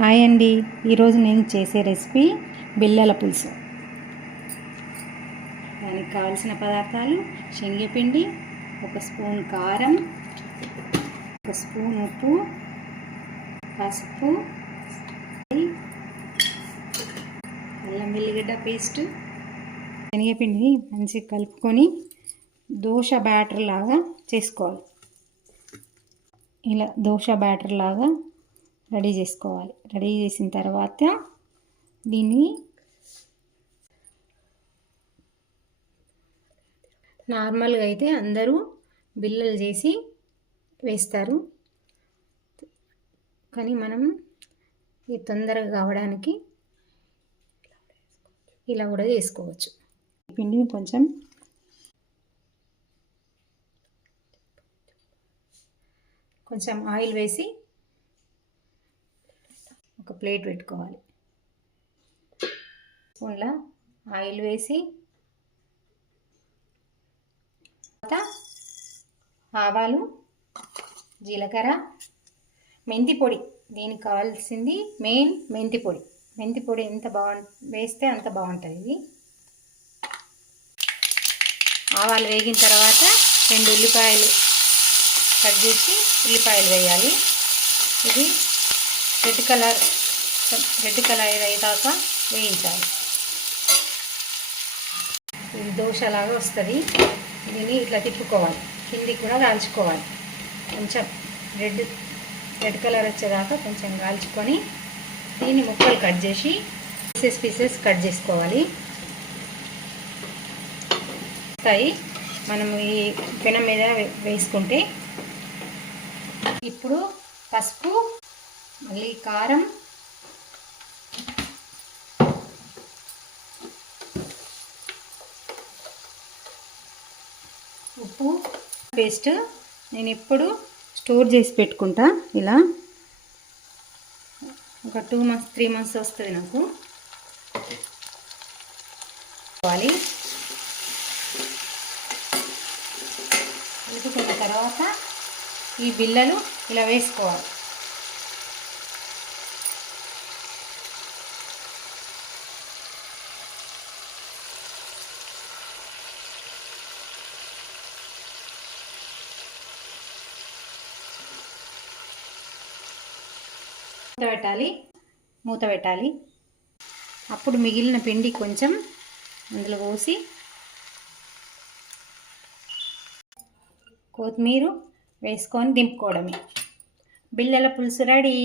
Hi అండి, ఈరోజు నేను చేసే రెసిపీ బిళ్ళల పులుసు. దానికి కావాల్సిన పదార్థాలు: శనగపిండి, 1 స్పూన్ కారం, 1 స్పూన్ ఉప్పు, పసుపు, అల్లం వెల్లిగడ్డ పేస్ట్. శనగపిండిని మంచిగా కలుపుకొని దోశ బ్యాటర్ లాగా చేసుకోవాలి. ఇలా దోశ బ్యాటర్ లాగా రెడీ చేసుకోవాలి. రెడీ చేసిన తర్వాత దీన్ని నార్మల్గా అయితే అందరూ బిళ్ళలు చేసి వేస్తారు, కానీ మనం ఇది తొందరగా కావడానికి ఇలా కూడా చేసుకోవచ్చు. పిండిని కొంచెం ఆయిల్ వేసి ఒక ప్లేట్ పెట్టుకోవాలి. స్పూన్ల ఆయిల్ వేసి ఆవాలు, జీలకర్ర, మెంతి పొడి. దీనికి కావాల్సింది మెయిన్ మెంతి పొడి. మెంతి పొడి ఎంత వేస్తే అంత బాగుంటుంది. ఇది ఆవాలు వేగిన తర్వాత 2 ఉల్లిపాయలు కట్ చేసి ఉల్లిపాయలు వేయాలి. ఇది రెడ్ కలర్ అయ్యేదాకా వేయించాలి. ఇది దోశలాగా వస్తుంది. దీన్ని ఇట్లా తిప్పుకోవాలి, కిందికి కూడా కాల్చుకోవాలి. కొంచెం రెడ్ కలర్ వచ్చేదాకా కొంచెం కాల్చుకొని దీన్ని ముక్కలు కట్ చేసి పీసెస్ కట్ చేసుకోవాలి. మనం ఈ పెనం మీద వేసుకుంటే. ఇప్పుడు పసుపు, మళ్ళీ కారం, ఉప్పు పేస్ట్ నేను ఎప్పుడు స్టోర్ చేసి పెట్టుకుంటా. ఇలా ఒక 2 months 3 months వస్తుంది నాకు. కలుపుకున్న తర్వాత ఈ బిళ్ళలు ఇలా వేసుకోవాలి. మూత పెట్టాలి. అప్పుడు మిగిలిన పిండి కొంచెం అందులో పోసి కొత్తిమీర వేసుకొని దింపుకోవడమే. బిళ్ళల పులుసు రెడీ.